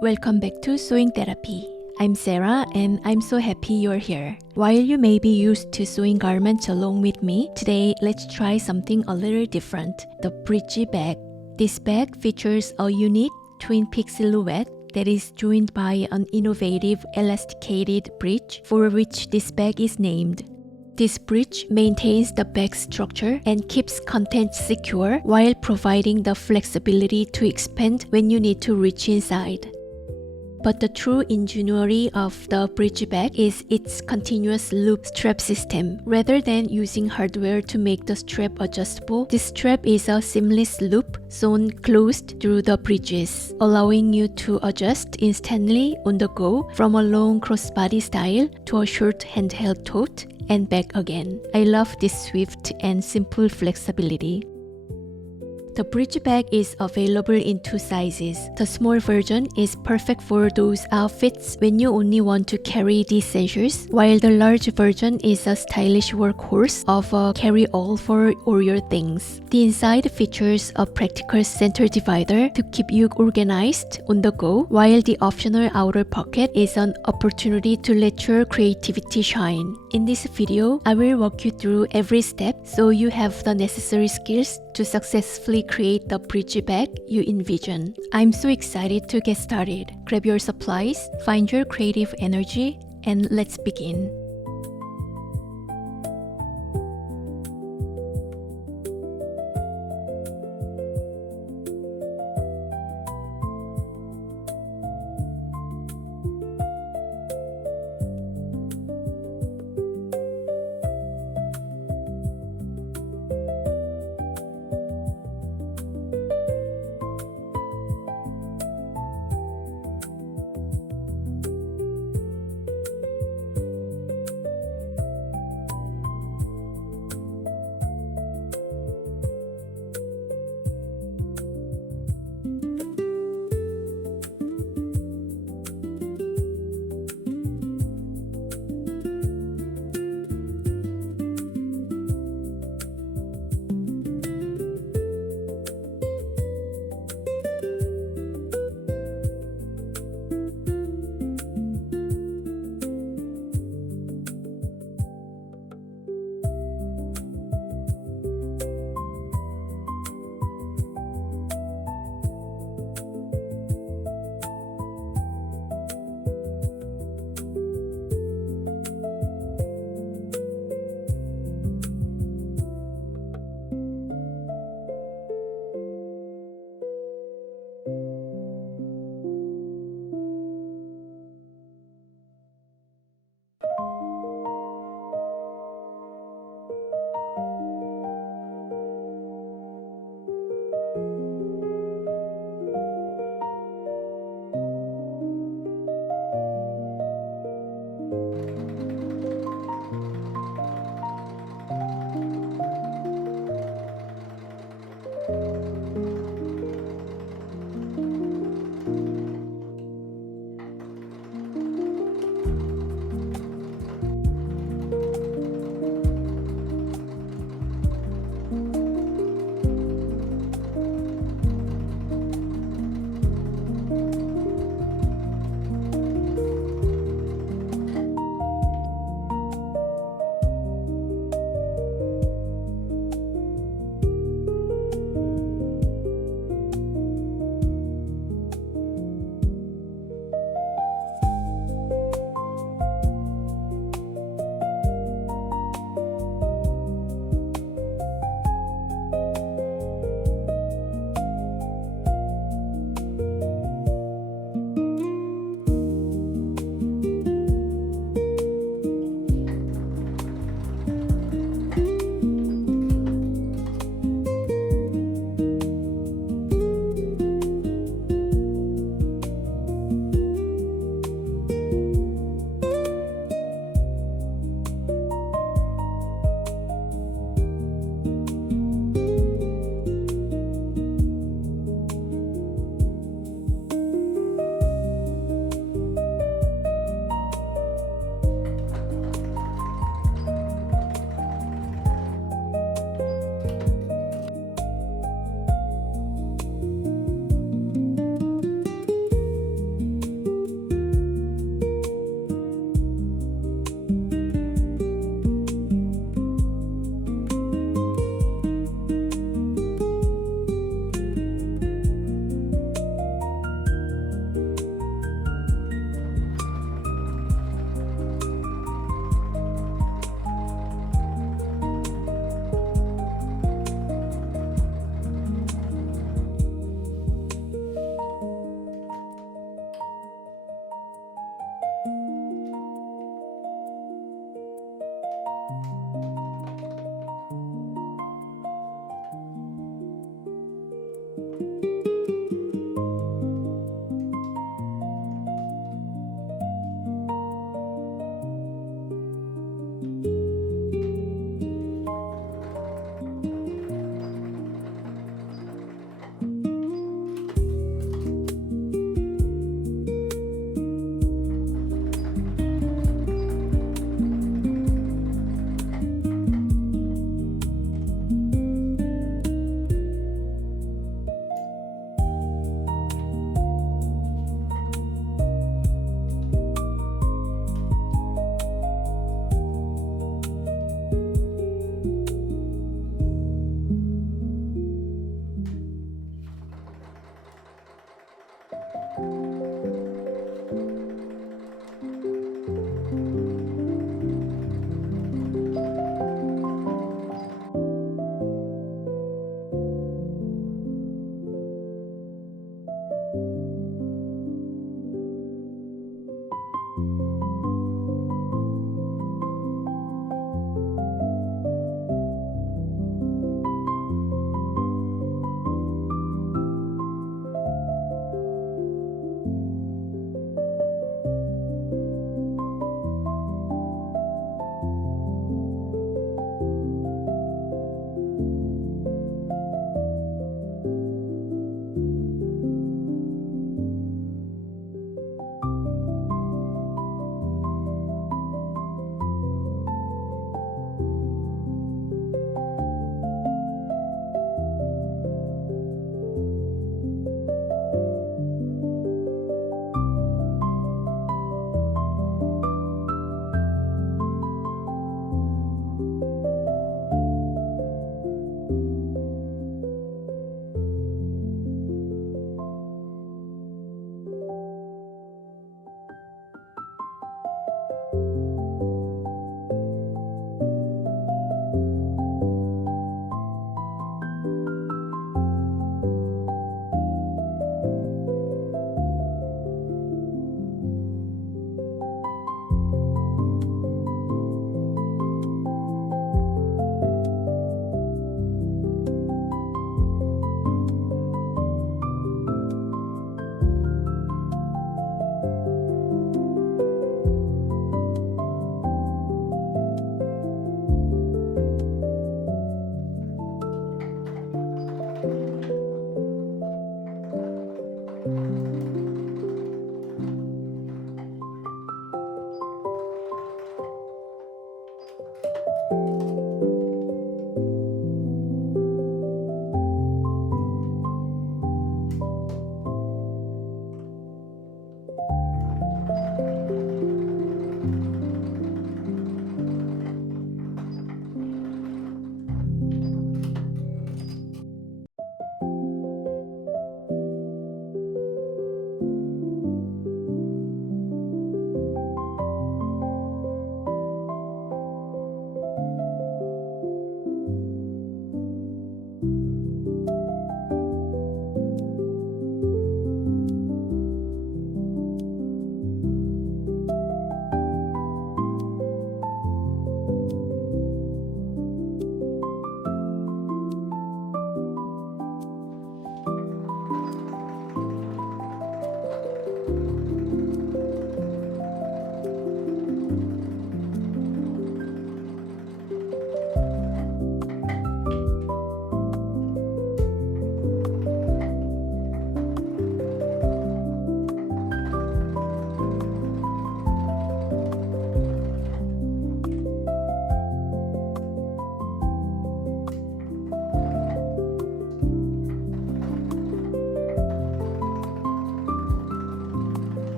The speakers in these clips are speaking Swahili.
Welcome back to Sewing Therapy. I'm Sarah and I'm so happy you're here. While you may be used to sewing garments along with me, today let's try something a little different, the bridge bag. This bag features a unique twin peak silhouette that is joined by an innovative elasticated bridge for which this bag is named. This bridge maintains the bag structure and keeps contents secure while providing the flexibility to expand when you need to reach inside. But the true ingenuity of the bridge bag is its continuous loop strap system. Rather than using hardware to make the strap adjustable, this strap is a seamless loop sewn closed through the bridges, allowing you to adjust instantly on the go from a long crossbody style to a short handheld tote and back again. I love this swift and simple flexibility. The bridge bag is available in two sizes. The small version is perfect for those outfits when you only want to carry the essentials, while the large version is a stylish workhorse of a carry-all for all your things. The inside features a practical center divider to keep you organized on the go, while the optional outer pocket is an opportunity to let your creativity shine. In this video, I will walk you through every step so you have the necessary skills to successfully create the bridge bag you envision. I'm so excited to get started. Grab your supplies, find your creative energy, and let's begin.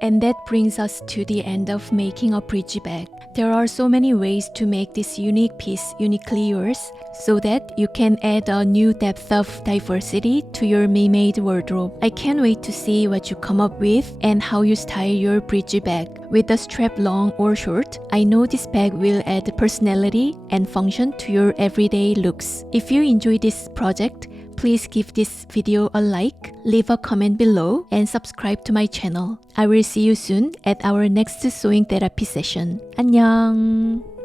And that brings us to the end of making a bridge bag. There are so many ways to make this unique piece uniquely yours so that you can add a new depth of diversity to your me-made wardrobe. I can't wait to see what you come up with and how you style your bridge bag. With the strap long or short, I know this bag will add personality and function to your everyday looks. If you enjoy this project, please give this video a like, leave a comment below, and subscribe to my channel. I will see you soon at our next sewing therapy session. 안녕!